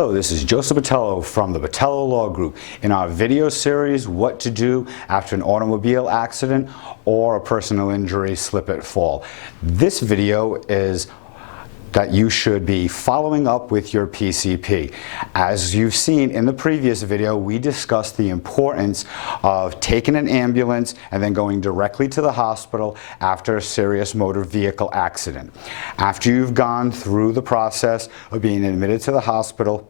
Hello, this is Joseph Botelho from the Botelho Law Group. In our video series, What to Do After an Automobile Accident or a Personal Injury Slip and Fall. This video is that you should be following up with your PCP. As you've seen in the previous video, we discussed the importance of taking an ambulance and then going directly to the hospital after a serious motor vehicle accident. After you've gone through the process of being admitted to the hospital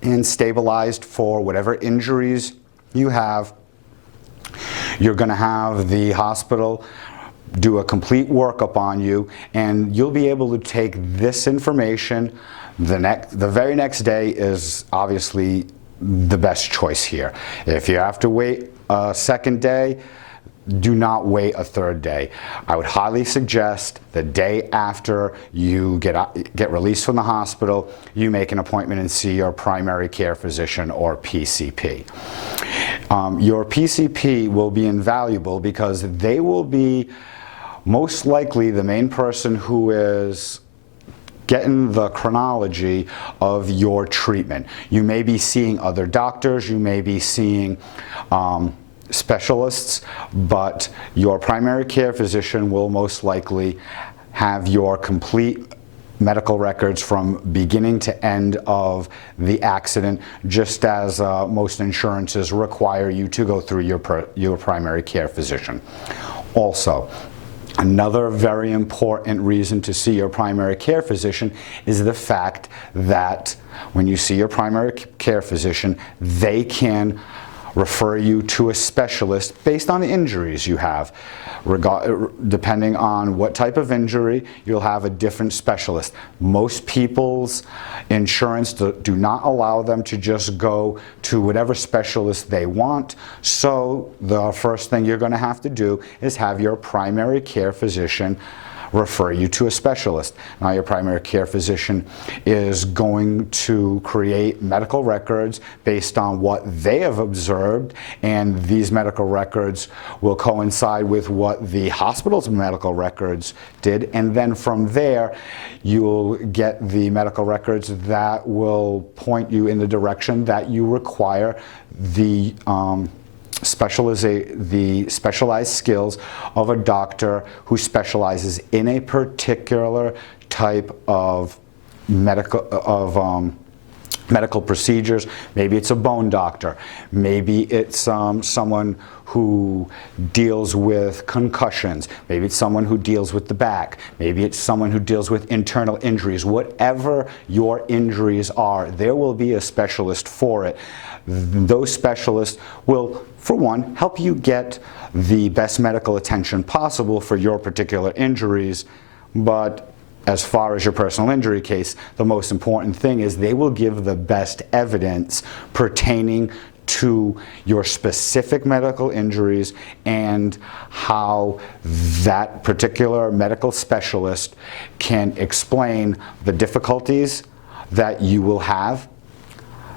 and stabilized for whatever injuries you have, you're going to have the hospital do a complete workup on you, and you'll be able to take this information. The very next day is obviously the best choice here. If you have to wait a second day, do not wait a third day. I would highly suggest the day after you get released from the hospital, you make an appointment and see your primary care physician or PCP. Your PCP will be invaluable because they will be most likely the main person who is getting the chronology of your treatment. You may be seeing other doctors, you may be seeing specialists, but your primary care physician will most likely have your complete medical records from beginning to end of the accident, just as most insurances require you to go through your primary care physician. Also, another very important reason to see your primary care physician is the fact that when you see your primary care physician, they can refer you to a specialist based on the injuries you have. Depending on what type of injury, you'll have a different specialist. Most people's insurance do not allow them to just go to whatever specialist they want. So the first thing you're going to have to do is have your primary care physician refer you to a specialist. Now, your primary care physician is going to create medical records based on what they have observed, and these medical records will coincide with what the hospital's medical records did, and then from there you'll get the medical records that will point you in the direction that you require the specialized skills of a doctor who specializes in a particular type of medical procedures. Maybe it's a bone doctor. Maybe it's someone who deals with concussions. Maybe it's someone who deals with the back. Maybe it's someone who deals with internal injuries. Whatever your injuries are, there will be a specialist for it. Those specialists will, for one, help you get the best medical attention possible for your particular injuries, but as far as your personal injury case, the most important thing is they will give the best evidence pertaining to your specific medical injuries and how that particular medical specialist can explain the difficulties that you will have,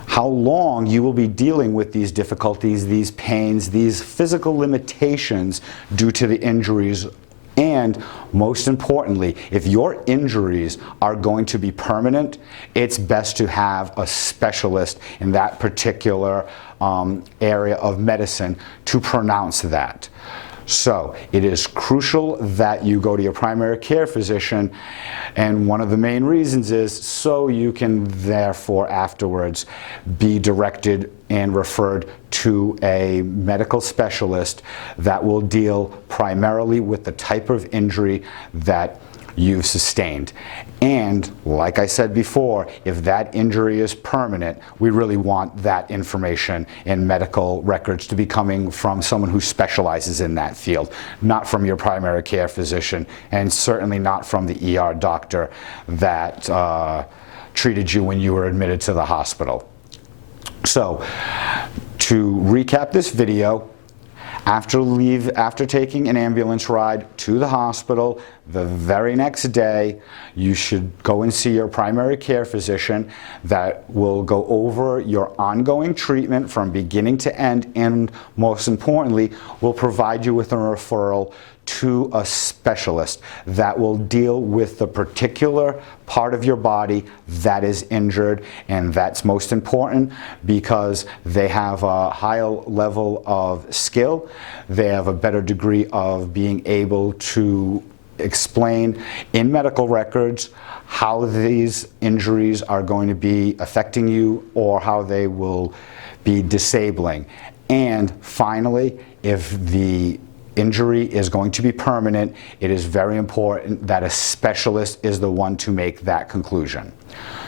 how long you will be dealing with these difficulties, these pains, these physical limitations due to the injuries, and most importantly, if your injuries are going to be permanent, it's best to have a specialist in that particular area of medicine to pronounce that. So it is crucial that you go to your primary care physician, and one of the main reasons is so you can therefore afterwards be directed and referred to a medical specialist that will deal primarily with the type of injury that you've sustained. And like I said before, if that injury is permanent, we really want that information in medical records to be coming from someone who specializes in that field, not from your primary care physician, and certainly not from the ER doctor that treated you when you were admitted to the hospital. So, to recap this video, after taking an ambulance ride to the hospital, the very next day, you should go and see your primary care physician that will go over your ongoing treatment from beginning to end, and most importantly, will provide you with a referral to a specialist that will deal with the particular part of your body that is injured, and that's most important because they have a higher level of skill. They have a better degree of being able to explain in medical records how these injuries are going to be affecting you or how they will be disabling. And finally, if the injury is going to be permanent, it is very important that a specialist is the one to make that conclusion.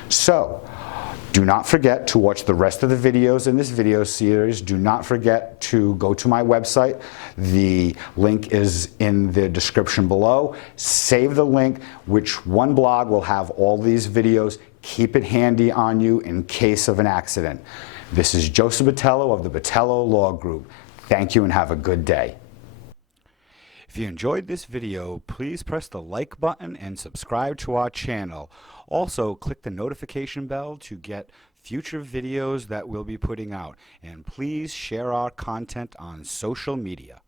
So, do not forget to watch the rest of the videos in this video series. Do not forget to go to my website. The link is in the description below. Save the link, which one blog will have all these videos. Keep it handy on you in case of an accident. This is Joseph Botelho of the Botelho Law Group. Thank you and have a good day. If you enjoyed this video, please press the like button and subscribe to our channel. Also, click the notification bell to get future videos that we'll be putting out. And please share our content on social media.